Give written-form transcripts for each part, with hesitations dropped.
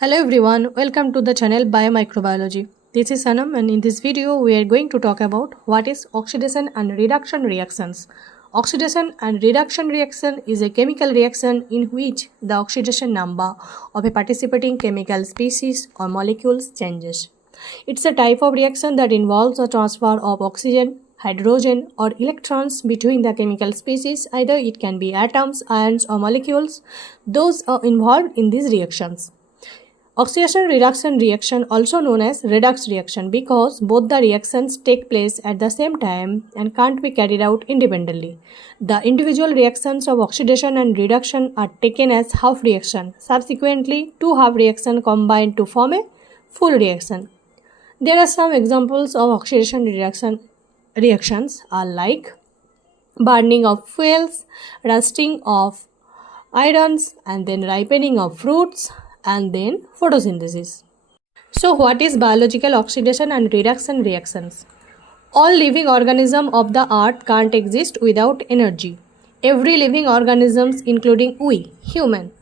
Hello everyone, welcome to the channel Bio-Microbio-Logy. This is Sanam and in this video we are going to talk about what is oxidation and reduction reactions. Oxidation and reduction reaction is a chemical reaction in which the oxidation number of a participating chemical species or molecules changes. It's a type of reaction that involves the transfer of oxygen, hydrogen or electrons between the chemical species. Either it can be atoms, ions or molecules. Those are involved in these reactions. Oxidation reduction reaction, also known as redox reaction, because both the reactions take place at the same time and can't be carried out independently. The individual reactions of oxidation and reduction are taken as half reaction. Subsequently, two half reactions combine to form a full reaction. There are some examples of oxidation reduction reactions are like burning of fuels, rusting of irons, and then ripening of fruits, and then photosynthesis. So what is biological oxidation and reduction reactions? All living organisms of the earth can't exist without energy. Every living organisms, including we, human,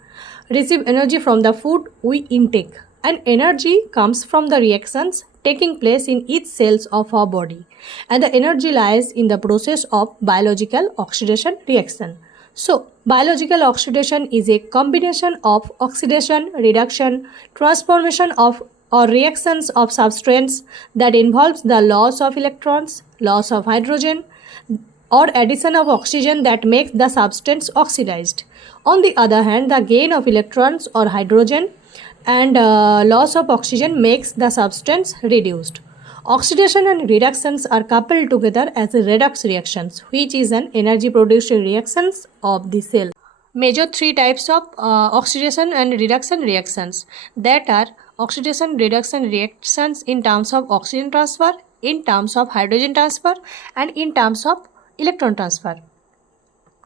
receive energy from the food we intake, and energy comes from the reactions taking place in each cells of our body, and the energy lies in the process of biological oxidation reaction. So, biological oxidation is a combination of oxidation, reduction, transformation of or reactions of substances that involves the loss of electrons, loss of hydrogen, or addition of oxygen that makes the substance oxidized. On the other hand, the gain of electrons or hydrogen and loss of oxygen makes the substance reduced. Oxidation and reductions are coupled together as redox reactions, which is an energy producing reactions of the cell. Major three types of oxidation and reduction reactions, that are oxidation reduction reactions in terms of oxygen transfer, in terms of hydrogen transfer, and in terms of electron transfer.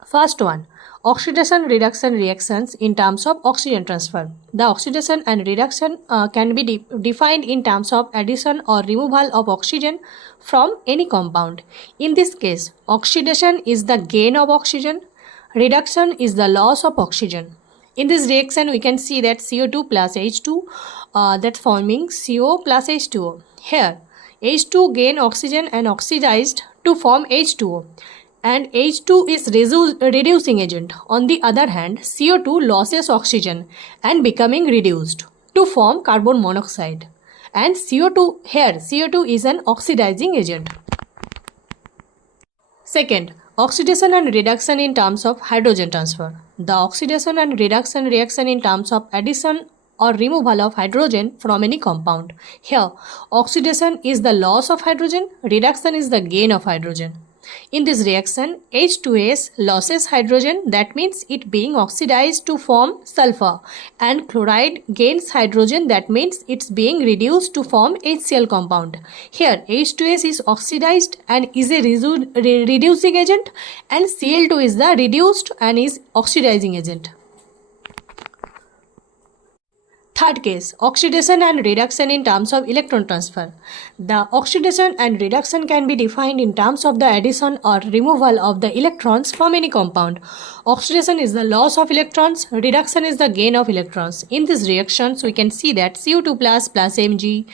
First one, oxidation reduction reactions in terms of oxygen transfer. The oxidation and reduction can be defined in terms of addition or removal of oxygen from any compound. In this case, oxidation is the gain of oxygen, reduction is the loss of oxygen. In this reaction, we can see that CO2 plus H2 that forming CO plus H2O. Here, H2 gain oxygen and oxidized to form H2O. And H2 is reducing agent. On the other hand, CO2 loses oxygen and becoming reduced to form carbon monoxide. And CO2 is an oxidizing agent. Second, oxidation and reduction in terms of hydrogen transfer. The oxidation and reduction reaction in terms of addition or removal of hydrogen from any compound. Here, oxidation is the loss of hydrogen, reduction is the gain of hydrogen. In this reaction, H2S loses hydrogen, that means it being oxidized to form sulfur, and chloride gains hydrogen, that means it's being reduced to form HCl compound. Here H2S is oxidized and is a reducing agent, and Cl2 is the reduced and is oxidizing agent. Third case, oxidation and reduction in terms of electron transfer. The oxidation and reduction can be defined in terms of the addition or removal of the electrons from any compound. Oxidation is the loss of electrons, reduction is the gain of electrons. In these reactions, we can see that CO2 plus Mg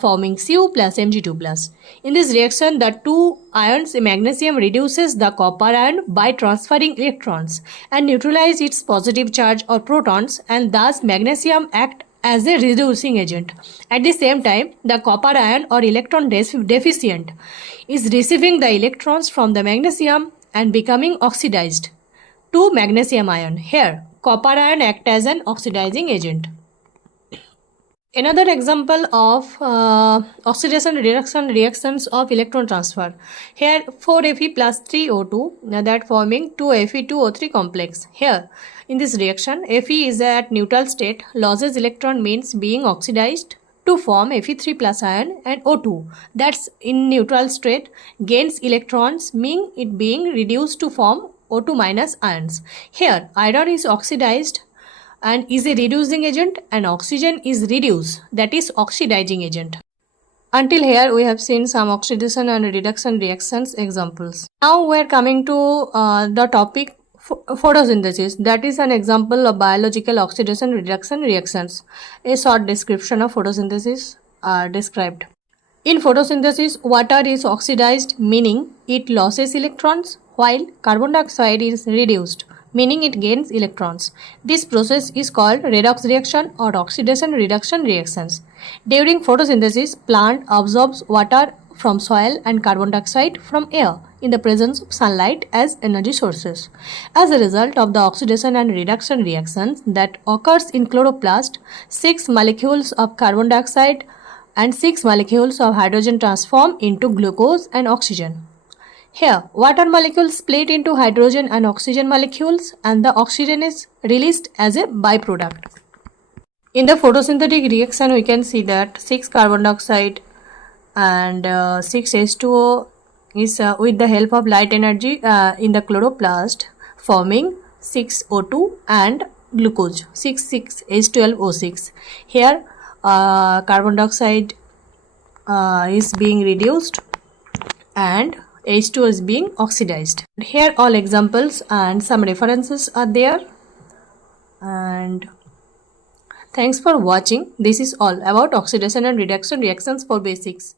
forming Cu plus Mg2 plus. In this reaction, the two ions magnesium reduces the copper ion by transferring electrons and neutralize its positive charge or protons, and thus magnesium act as a reducing agent. At the same time, the copper ion or electron deficient is receiving the electrons from the magnesium and becoming oxidized to magnesium ion. Here, copper ion act as an oxidizing agent. Another example of oxidation reduction reactions of electron transfer. Here 4Fe plus 3O2 that forming 2Fe2O3 complex. Here in this reaction, Fe is at neutral state, loses electron means being oxidized to form Fe3 plus ion, and O2 that's in neutral state gains electrons meaning it being reduced to form O2 minus ions. Here iron is oxidized and is a reducing agent, and oxygen is reduced, that is oxidizing agent. Until here we have seen some oxidation and reduction reactions examples. Now we are coming to the topic Photosynthesis, that is an example of biological oxidation reduction reactions. A short description of photosynthesis are described. In photosynthesis, water is oxidized, meaning it loses electrons, while carbon dioxide is reduced, meaning it gains electrons. This process is called redox reaction or oxidation reduction reactions. During photosynthesis, plant absorbs water from soil and carbon dioxide from air in the presence of sunlight as energy sources. As a result of the oxidation and reduction reactions that occurs in chloroplast, 6 molecules of carbon dioxide and 6 molecules of hydrogen transform into glucose and oxygen. Here, water molecules split into hydrogen and oxygen molecules, and the oxygen is released as a byproduct. In the photosynthetic reaction, we can see that 6 carbon dioxide and 6 H2O is with the help of light energy in the chloroplast forming 6O2 and glucose 6,6H12O6. Here carbon dioxide is being reduced and H2O is being oxidized. Here all examples and some references are there, and thanks for watching. This is all about oxidation and reduction reactions for basics.